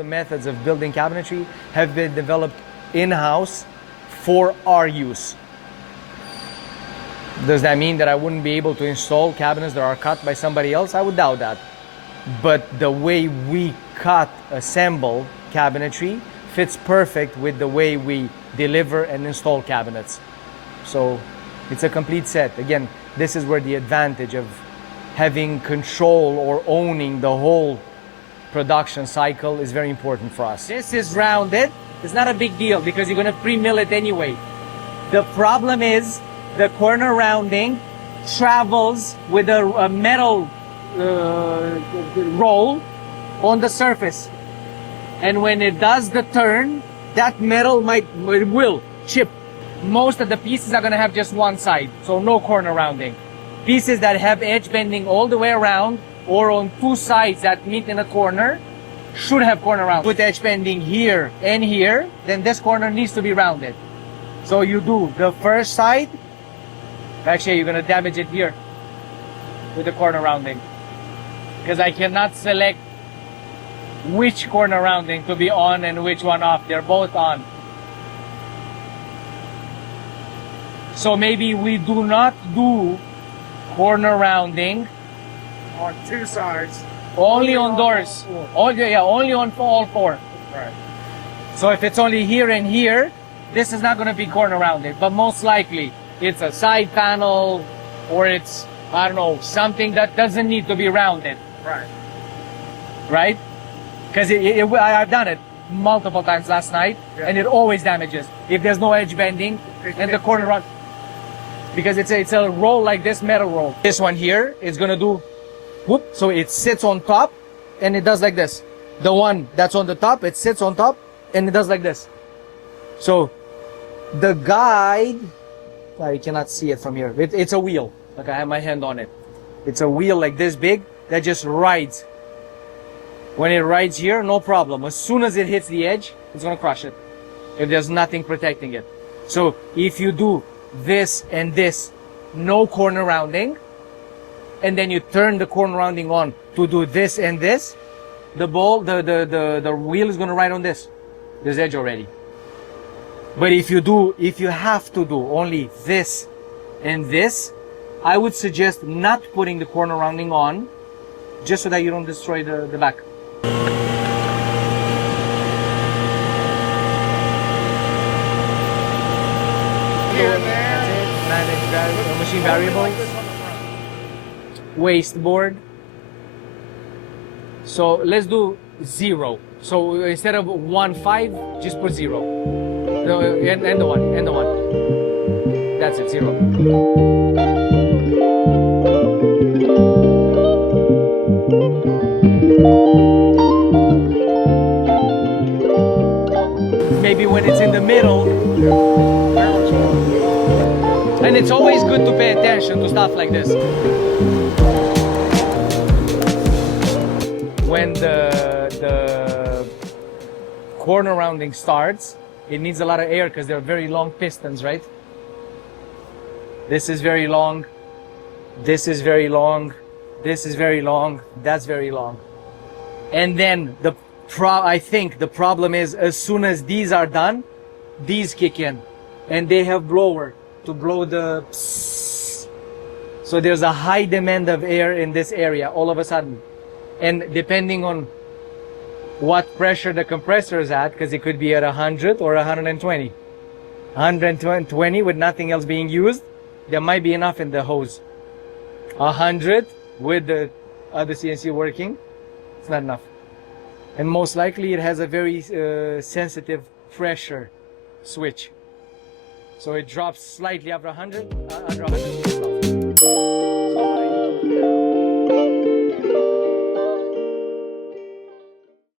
the methods of building cabinetry have been developed in-house for our use. Does that mean that I wouldn't be able to install cabinets that are cut by somebody else? I would doubt that. But the way we cut, assemble cabinetry fits perfect with the way we deliver and install cabinets. So it's a complete set. Again, this is where the advantage of having control or owning the whole production cycle is very important for us. This is rounded. It's not a big deal because you're going to pre-mill it anyway. The problem is the corner rounding travels with a metal roll on the surface, and when it does the turn, that metal will chip. Most of the pieces are going to have just one side, so no corner rounding. Pieces that have edge bending all the way around or on two sides that meet in a corner should have corner rounding. With edge bending here and here, then this corner needs to be rounded. So you do the first side. Actually, you're going to damage it here with the corner rounding, because I cannot select which corner rounding to be on and which one off. They're both on. So maybe we do not do corner rounding on two sides. only on doors. Only on all four. Right. So if it's only here and here, this is not going to be corner rounded, but most likely it's a side panel, or it's, I don't know, something that doesn't need to be rounded. Right. Right? Because I've done it multiple times last night, and it always damages if there's no edge bending and the corner round. Because it's a roll like this, metal roll. This one here is gonna do whoop, so it sits on top and it does like this. The one that's on the top, it sits on top and it does like this. So the guide, you cannot see it from here. It's a wheel. Like I have my hand on it. It's a wheel like this big that just rides. When it rides here, no problem. As soon as it hits the edge, it's gonna crush it if there's nothing protecting it. So if you do this and this, no corner rounding, and then you turn the corner rounding on to do this and this, the wheel is gonna ride on this. There's edge already. But if you have to do only this and this, I would suggest not putting the corner rounding on, just so that you don't destroy the back. Here and there. Manage machine variables. Waste board. So let's do 0. So instead of 1.5, just put 0. No, and the one. That's it, 0. Maybe when it's in the middle. And it's always good to pay attention to stuff like this. When the corner rounding starts, it needs a lot of air because they're very long pistons, right? This is very long. This is very long. This is very long. That's very long. And then I think the problem is, as soon as these are done, these kick in, and they have blower to blow the psss. So there's a high demand of air in this area all of a sudden. And depending on what pressure the compressor is at, because it could be at 100 or 120. 120 with nothing else being used, there might be enough in the hose. 100 with the other CNC working, it's not enough. And most likely it has a very sensitive pressure switch. So it drops slightly after 100, under 100 it stops. So